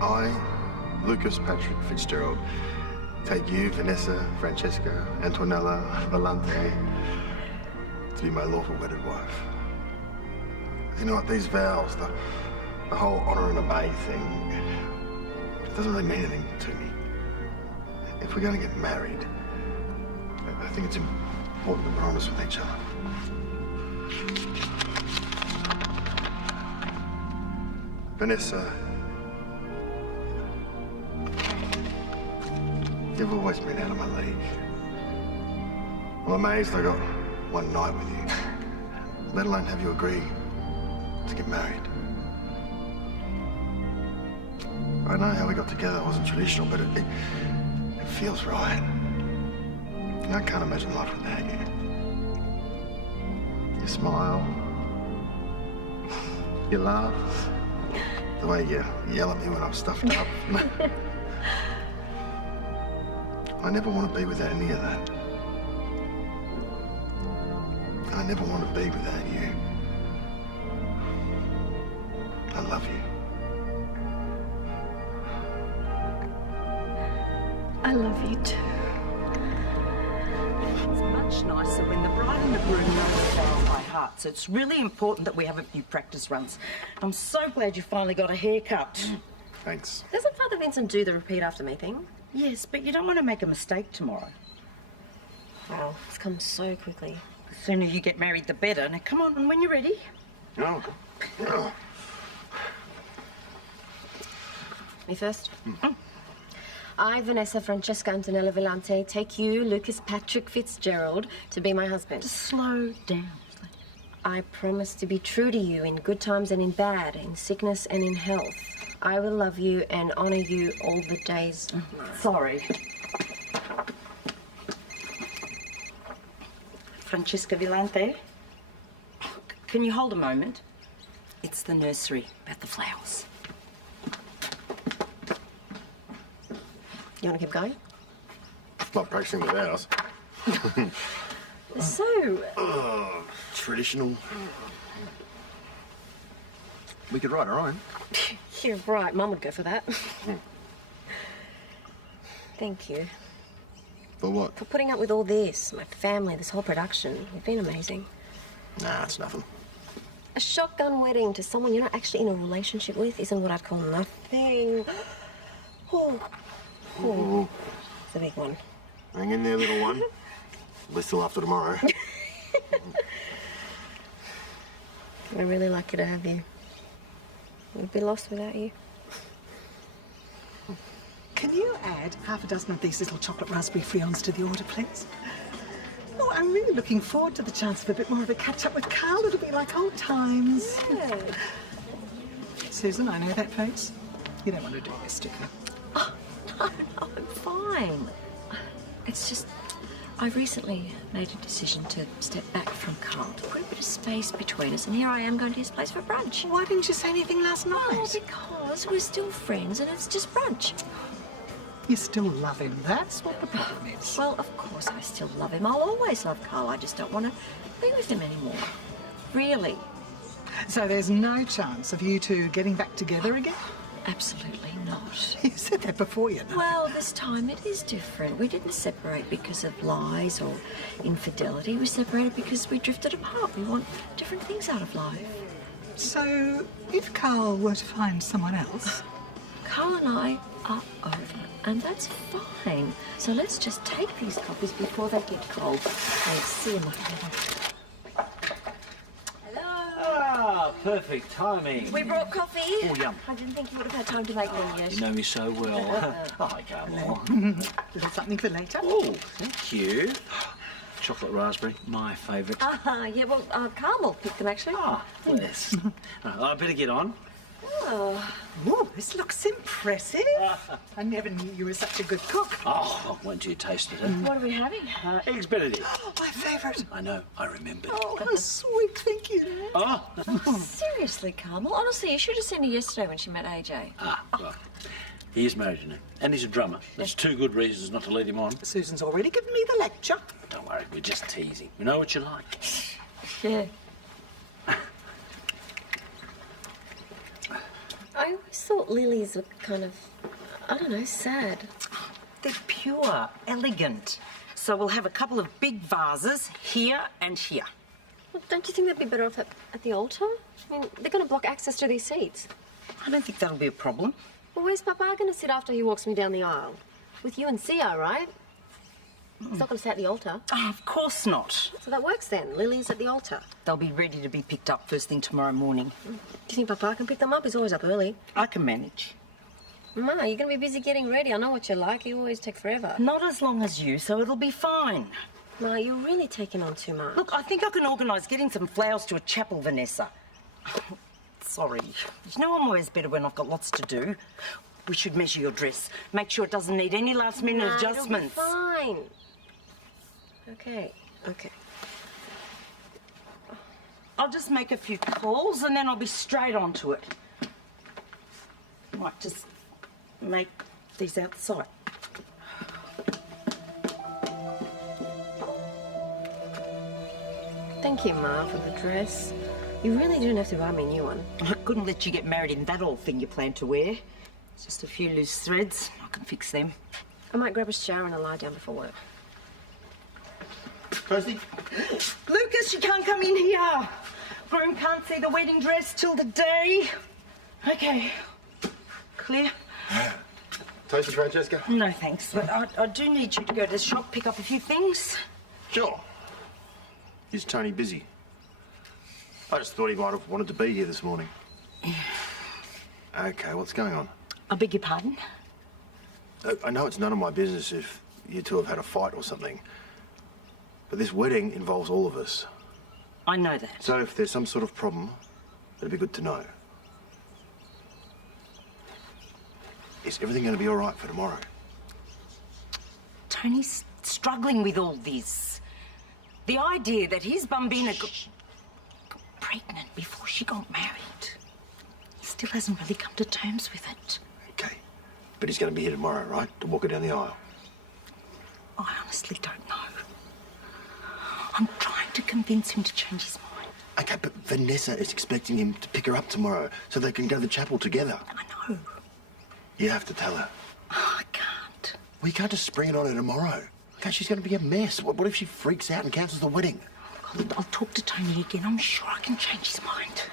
I, Lucas Patrick Fitzgerald, take you, Vanessa, Francesca, Antonella, Valente, to be my lawful wedded wife. You know what, these vows, the whole honour and obey thing, it doesn't really mean anything to me. If we're going to get married, I think it's important to promise with each other. Vanessa, you've always been out of my league. I'm amazed I got one night with you, let alone have you agree to get married. I know how we got together wasn't traditional, but it feels right. I can't imagine life without you. You smile, you laugh, the way you yell at me when I'm stuffed up. I never want to be without any of that. I never want to be without you. I love you. I love you too. It's much nicer when the bride and the groom know the vows by heart, so it's really important that we have a few practice runs. I'm so glad you finally got a haircut. Thanks. Doesn't Father Vincent do the repeat after me thing? Yes, but you don't want to make a mistake tomorrow. Wow, it's come so quickly. The sooner you get married, the better. Now, come on, and when you're ready. Oh. Me first? I, Vanessa Francesca Antonella Vellante, take you, Lucas Patrick Fitzgerald, to be my husband. Just slow down. I promise to be true to you in good times and in bad, in sickness and in health. I will love you and honour you all the days. Sorry. Francesca Vellante, can you hold a moment? It's the nursery about the flowers. You want to keep going? Not practicing the vows. So... traditional. We could write our own. You're right, Mum would go for that. Thank you. For what? For putting up with all this, my family, this whole production. You've been amazing. Nah, it's nothing. A shotgun wedding to someone you're not actually in a relationship with isn't what I'd call nothing. Oh. It's a big one. Hang in there, little one. We're still after tomorrow. I'd really lucky to have you. We'd be lost without you. Can you add half a dozen of these little chocolate raspberry friands to the order, please? Oh, I'm really looking forward to the chance of a bit more of a catch-up with Karl. It'll be like old times. Yeah. Susan, I know that face. You don't want to do this, do you? Oh, no, I'm fine. It's just, I recently made a decision to step back from Karl, to put a bit of space between us, and here I am going to his place for brunch. Why didn't you say anything last night? Oh, because we're still friends and it's just brunch. You still love him. That's what the problem is. Well, of course I still love him. I'll always love Karl. I just don't want to be with him anymore. Really. So there's no chance of you two getting back together again? Absolutely not. You said that before, you know. Well, this time it is different. We didn't separate because of lies or infidelity. We separated because we drifted apart. We want different things out of life. So, if Karl were to find someone else... Karl and I are over, and that's fine. So let's just take these copies before they get cold. I'll see you later. Ah, perfect timing. We brought coffee. Oh, yum. I didn't think you would have had time to make one yet. You know me so well. Hi, Carl. Little something for later? Oh, thank you. Chocolate raspberry, my favourite. Yeah, well, Carl picked them, actually. Ah, bless. I better get on. Oh. Ooh, this looks impressive. I never knew you were such a good cook. Oh, wait until you tasted it. What are we having? Eggs Benedict. Oh, my favourite. I know, I remembered. Oh, how sweet, thank you. Oh. Seriously, Carl. Honestly, you should have seen her yesterday when she met AJ. Well, he is married, you know, and he's a drummer. There's two good reasons not to lead him on. Susan's already given me the lecture. Don't worry, we're just teasing. We know what you like. Yeah. I always thought lilies were kind of, I don't know, sad. They're pure, elegant. So we'll have a couple of big vases here and here. Well, don't you think that'd be better off at the altar? I mean, they're going to block access to these seats. I don't think that'll be a problem. Well, where's Papa going to sit after he walks me down the aisle? With you and Sia, right? He's not going to sit at the altar. Oh, of course not. So that works then. Lily's at the altar. They'll be ready to be picked up first thing tomorrow morning. Do you think Papa can pick them up? He's always up early. I can manage. Ma, you're going to be busy getting ready. I know what you're like. You always take forever. Not as long as you, so it'll be fine. Ma, you're really taking on too much. Look, I think I can organise getting some flowers to a chapel, Vanessa. Sorry. You know I'm always better when I've got lots to do. We should measure your dress. Make sure it doesn't need any last-minute adjustments. It'll be fine. Okay. I'll just make a few calls and then I'll be straight onto it. Might just make these outside. Thank you, Ma, for the dress. You really don't have to buy me a new one. I couldn't let you get married in that old thing you plan to wear. It's just a few loose threads. I can fix them. I might grab a shower and a lie down before work. Kirsty? Lucas, you can't come in here. Groom can't see the wedding dress till the day. Okay. Clear? Toast, Francesca? No, thanks. But I do need you to go to the shop, pick up a few things. Sure. Is Tony busy? I just thought he might have wanted to be here this morning. Okay, what's going on? I beg your pardon? I know it's none of my business if you two have had a fight or something. But this wedding involves all of us. I know that. So if there's some sort of problem, it'd be good to know. Is everything going to be all right for tomorrow? Tony's struggling with all this. The idea that his bambina got pregnant before she got married. He still hasn't really come to terms with it. Okay. But he's going to be here tomorrow, right? To walk her down the aisle. I honestly don't know. I'm trying to convince him to change his mind. Okay, but Vanessa is expecting him to pick her up tomorrow so they can go to the chapel together. I know. You have to tell her. Oh, I can't. We can't just spring it on her tomorrow. Okay, she's going to be a mess. What if she freaks out and cancels the wedding? I'll talk to Tony again. I'm sure I can change his mind.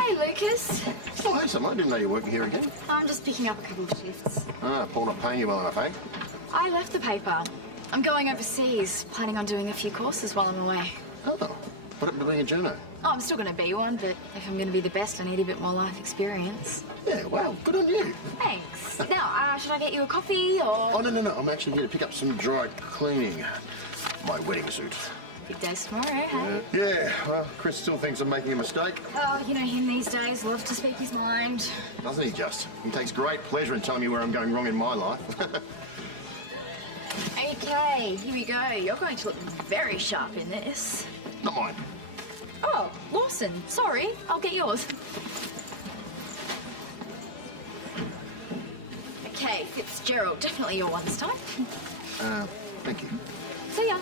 Hey, Lucas. Oh, hey, Sonya. I didn't know you were working here again. I'm just picking up a couple of shifts. Ah, Paul not paying you well enough, eh? I left the paper. I'm going overseas, planning on doing a few courses while I'm away. Oh, what happened to being a journo? Oh, I'm still going to be one, but if I'm going to be the best, I need a bit more life experience. Yeah, wow, good on you. Thanks. Now, should I get you a coffee, or...? Oh, no. I'm actually here to pick up some dry cleaning. My wedding suit. Big day tomorrow, hey? Yeah, well, Chris still thinks I'm making a mistake. Oh, you know him these days, loves to speak his mind. Doesn't he just? He takes great pleasure in telling me where I'm going wrong in my life. Okay, here we go. You're going to look very sharp in this. Not mine. Oh, Lawson, sorry. I'll get yours. Okay, Fitzgerald, definitely your one this time. Thank you. See ya.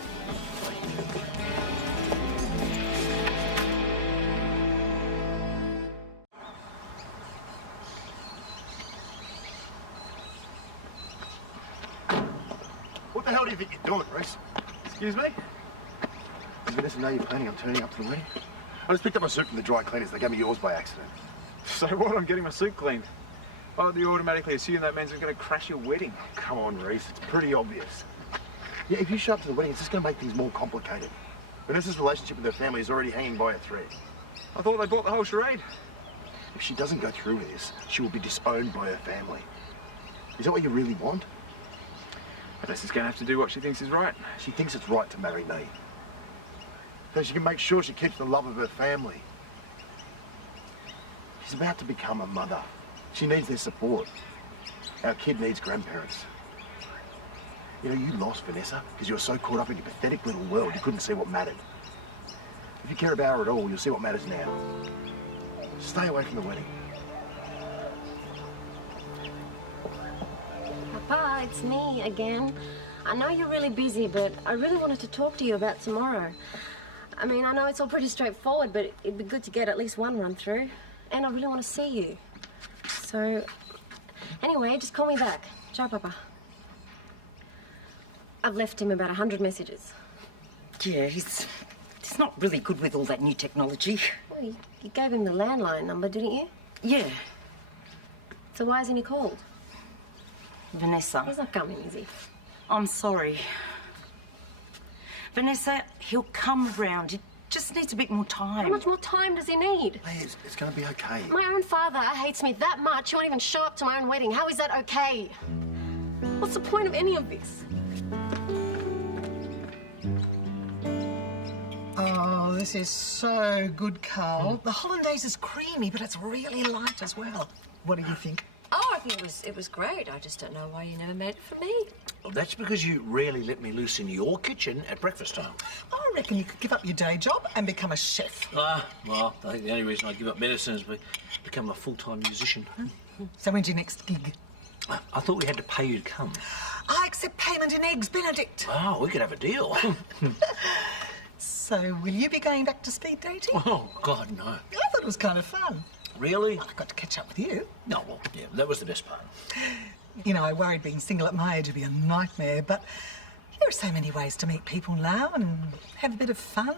What the hell do you think you're doing, Rhys? Excuse me? Does Vanessa know you're planning on turning up to the wedding? I just picked up my suit from the dry cleaners. They gave me yours by accident. So what? I'm getting my suit cleaned. Why would you automatically assume that man's going to crash your wedding? Come on, Rhys. It's pretty obvious. Yeah, if you show up to the wedding, it's just going to make things more complicated. Vanessa's relationship with her family is already hanging by a thread. I thought they bought the whole charade. If she doesn't go through with this, she will be disowned by her family. Is that what you really want? Vanessa's going to have to do what she thinks is right. She thinks it's right to marry me. So she can make sure she keeps the love of her family. She's about to become a mother. She needs their support. Our kid needs grandparents. You know, you lost Vanessa because you were so caught up in your pathetic little world you couldn't see what mattered. If you care about her at all, you'll see what matters now. Stay away from the wedding. Papa, it's me again. I know you're really busy, but I really wanted to talk to you about tomorrow. I mean, I know it's all pretty straightforward, but it'd be good to get at least one run through. And I really want to see you. So, anyway, just call me back. Ciao, Papa. I've left him about 100 messages. Yeah, he's not really good with all that new technology. Well, you gave him the landline number, didn't you? Yeah. So why hasn't he called? Vanessa. He's not coming, is he? I'm sorry. Vanessa, he'll come round. He just needs a bit more time. How much more time does he need? Hey, it's going to be okay. My own father hates me that much. He won't even show up to my own wedding. How is that okay? What's the point of any of this? Oh, this is so good, Karl. The hollandaise is creamy, but it's really light as well. What do you think? Oh, I think it was great. I just don't know why you never made it for me. Well, that's because you rarely let me loose in your kitchen at breakfast time. I reckon you could give up your day job and become a chef. Well, I think the only reason I give up medicine is to become a full-time musician. So when's your next gig? I thought we had to pay you to come. I accept payment in eggs, Benedict. Oh, we could have a deal. So will you be going back to speed dating? Oh, God, no. I thought it was kind of fun. Really? I got to catch up with you. No, well, yeah, that was the best part. You know, I worried being single at my age would be a nightmare, but there are so many ways to meet people now and have a bit of fun.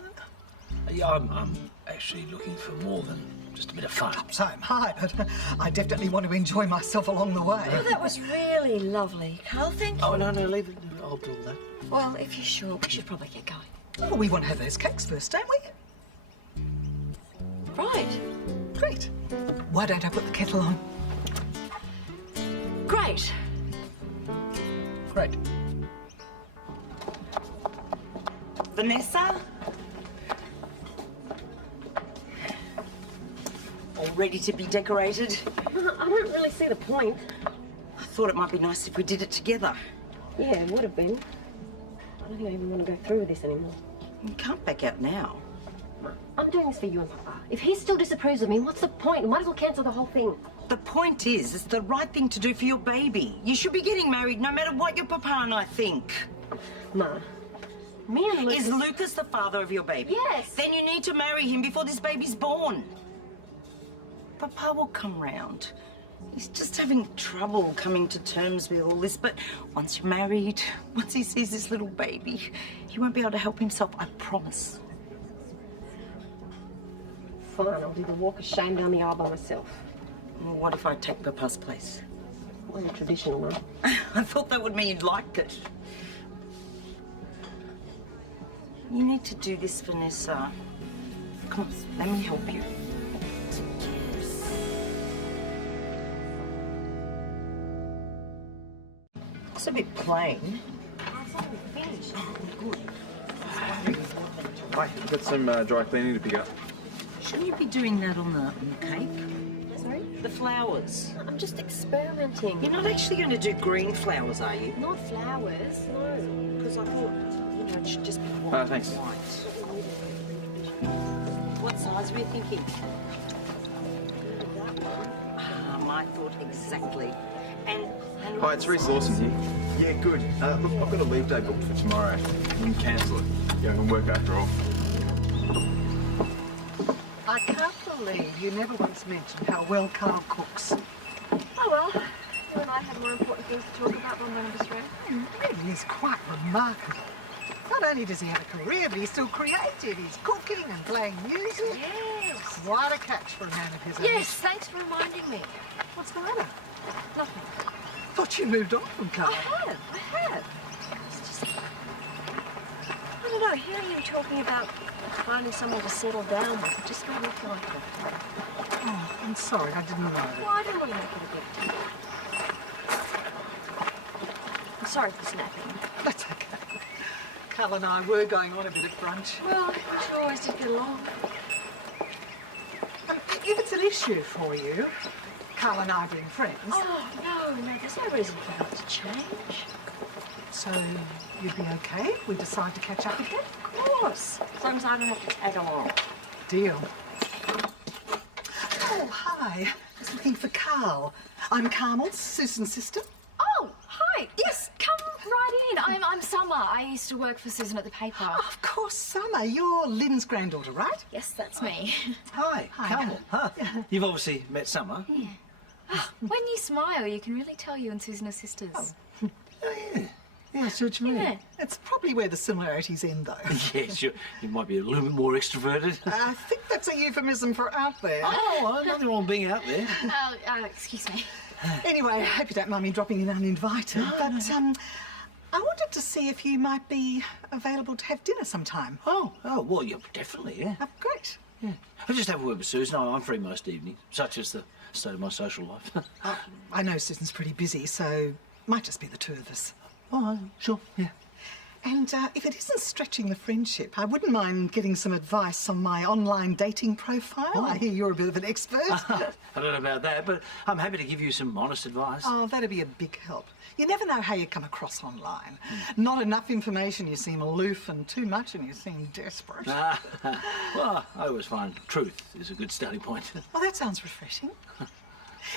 Yeah, I'm actually looking for more than just a bit of fun. So am I, but I definitely want to enjoy myself along the way. Oh, that was really lovely. Karl, thank you. Oh, no, leave it. I'll do all that. Well, if you're sure, we should probably get going. Oh, we want to have those cakes first, don't we? Right. Great. Why don't I put the kettle on? Great. Great. Vanessa? All ready to be decorated? I don't really see the point. I thought it might be nice if we did it together. Yeah, it would have been. I don't think I even want to go through with this anymore. You can't back out now. I'm doing this for you and Papa. If he still disapproves of me, what's the point? We might as well cancel the whole thing. The point is, it's the right thing to do for your baby. You should be getting married no matter what your papa and I think. Ma, me and Lucas... Is Lucas the father of your baby? Yes. Then you need to marry him before this baby's born. Papa will come round. He's just having trouble coming to terms with all this, but once you're married, once he sees this little baby, he won't be able to help himself, I promise. Fine, I'll do the walk of shame down the aisle by myself. Well, what if I take Papa's place? Well, you're traditional, Ma. I thought that would mean you'd like it. You need to do this, Vanessa. Come on, let me help you. It's a bit plain. Hi, I've got some dry cleaning to pick up. Shouldn't you be doing that on the cake? Sorry? The flowers. I'm just experimenting. You're not actually going to do green flowers, are you? Not flowers, no. Because I thought, you know, it should just be white. Thanks. What size were you thinking? I thought exactly. And Hi, it's Rhys here. Yeah, good. Look, I've got a leave day booked for tomorrow. You can cancel it. Yeah, I can work after all. I can't believe you never once mentioned how well Karl cooks. Oh, well, you and I have more important things to talk about when we're in Australia. He really is quite remarkable. Not only does he have a career, but he's still creative. He's cooking and playing music. Yes. Quite a catch for a man of his age. Yes, thanks for reminding me. What's the matter? Nothing. Thought you moved on from Karl. I have. It's just... I don't know, hearing you talking about finding someone to settle down with, it just made me feel like a... Oh, I'm sorry, I didn't know. Well, I didn't want to make it a big deal. I'm sorry for snapping. That's okay. Karl and I were going on a bit at brunch. Well, we sure always did get along. If it's an issue for you, Karl and I being friends. Oh, no, there's no reason for that to change. So you'd be okay if we decide to catch up again? Of course. As long as I don't have to tag along. Deal. Oh, hi. I was looking for Karl. I'm Carmel's Susan's sister. Oh, hi. Yes, come right in. I'm Summer. I used to work for Susan at the paper. Of course, Summer. You're Lynn's granddaughter, right? Yes, that's me. Hi, Karl. Huh. You've obviously met Summer. Yeah. When you smile, you can really tell you and Susan are sisters. Oh, yeah. Yeah, I see what you mean. Yeah. It's probably where the similarities end, though. Yes, you might be a little bit more extroverted. I think that's a euphemism for out there. Oh, nothing wrong being out there. Excuse me. Anyway, I hope you don't mind me dropping in uninvited, but I wanted to see if you might be available to have dinner sometime. Oh, well, yeah, definitely, yeah. Oh, great. Yeah. I'll just have a word with Susan. I'm free most evenings, such as the state of my social life. I know Susan's pretty busy, so might just be the two of us. Oh, sure, yeah. And if it isn't stretching the friendship, I wouldn't mind getting some advice on my online dating profile. Oh. I hear you're a bit of an expert. I don't know about that, but I'm happy to give you some honest advice. Oh, that'd be a big help. You never know how you come across online. Not enough information, you seem aloof, and too much, and you seem desperate. Well, I always find truth is a good starting point. Well, that sounds refreshing.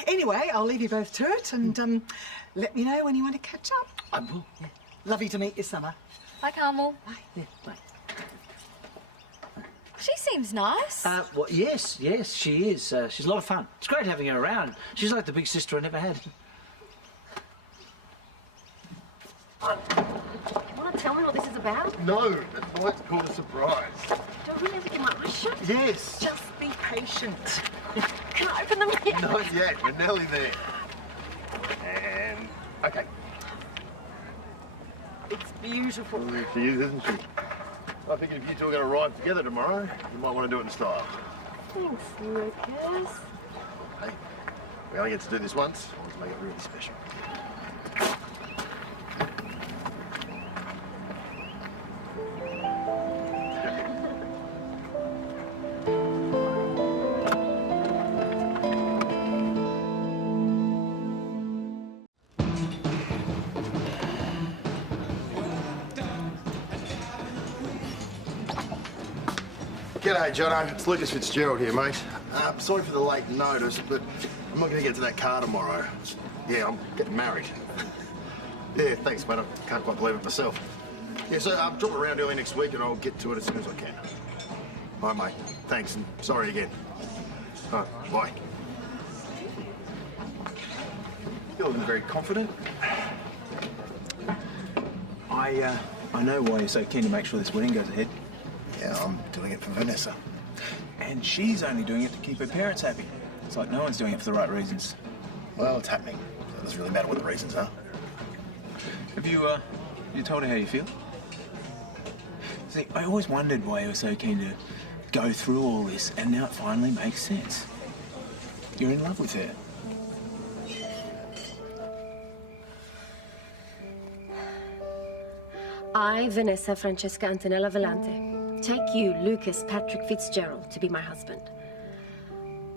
Anyway, I'll leave you both to it, and let me know when you want to catch up. I will. Yeah. Lovely to meet you, Summer. Bye, Carmel. Bye. Yeah, bye. She seems nice. Well, yes, she is. She's a lot of fun. It's great having her around. She's like the big sister I never had. You want to tell me what this is about? No, it might call a surprise. Do I really have to get my eyes shut? Yes. Just be patient. Can I open them yet? Not yet. We're nearly there. And okay. It's beautiful. She is, isn't she? I figured if you two are going to ride together tomorrow, you might want to do it in style. Thanks, Lucas. Hey, we only get to do this once. I want to make it really special. G'day, Jono. It's Lucas Fitzgerald here, mate. Sorry for the late notice, but I'm not going to get to that car tomorrow. Yeah, I'm getting married. Yeah, thanks, mate. I can't quite believe it myself. Yeah, so drop it around early next week and I'll get to it as soon as I can. All right, mate. Thanks, and sorry again. All right, bye. You're looking very confident. I know why you're so keen to make sure this wedding goes ahead. Yeah, I'm doing it for Vanessa. And she's only doing it to keep her parents happy. It's like no one's doing it for the right reasons. Well, it's happening. So it doesn't really matter what the reasons are. Have you told her how you feel? See, I always wondered why you were so keen to go through all this, and now it finally makes sense. You're in love with her. I, Vanessa Francesca Antonella Volante, take you, Lucas Patrick Fitzgerald, to be my husband.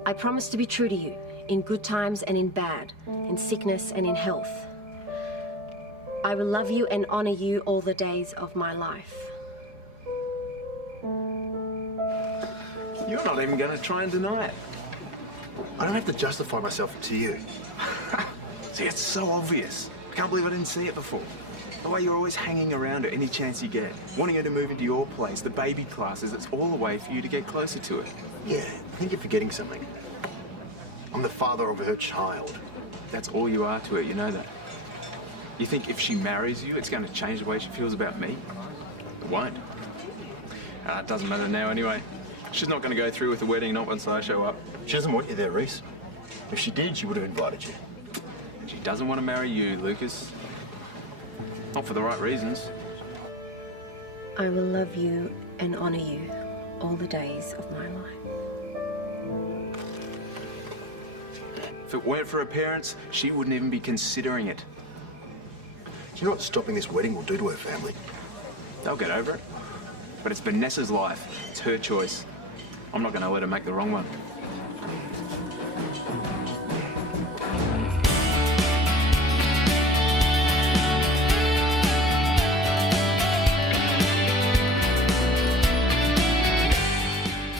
I promise to be true to you, in good times and in bad, in sickness and in health. I will love you and honor you all the days of my life. You're not even going to try and deny it. I don't have to justify myself to you. See, it's so obvious. I can't believe I didn't see it before. The way you're always hanging around her any chance you get, wanting her to move into your place, the baby classes, it's all a way for you to get closer to her. Yeah, I think you're forgetting something. I'm the father of her child. That's all you are to her, you know that. You think if she marries you, it's going to change the way she feels about me? It won't. It doesn't matter now anyway. She's not going to go through with the wedding, not once I show up. She doesn't want you there, Rhys. If she did, she would have invited you. And she doesn't want to marry you, Lucas. Not for the right reasons. I will love you and honor you all the days of my life. If it weren't for her parents, she wouldn't even be considering it. Do you know what stopping this wedding will do to her family? They'll get over it. But it's Vanessa's life. It's her choice. I'm not going to let her make the wrong one.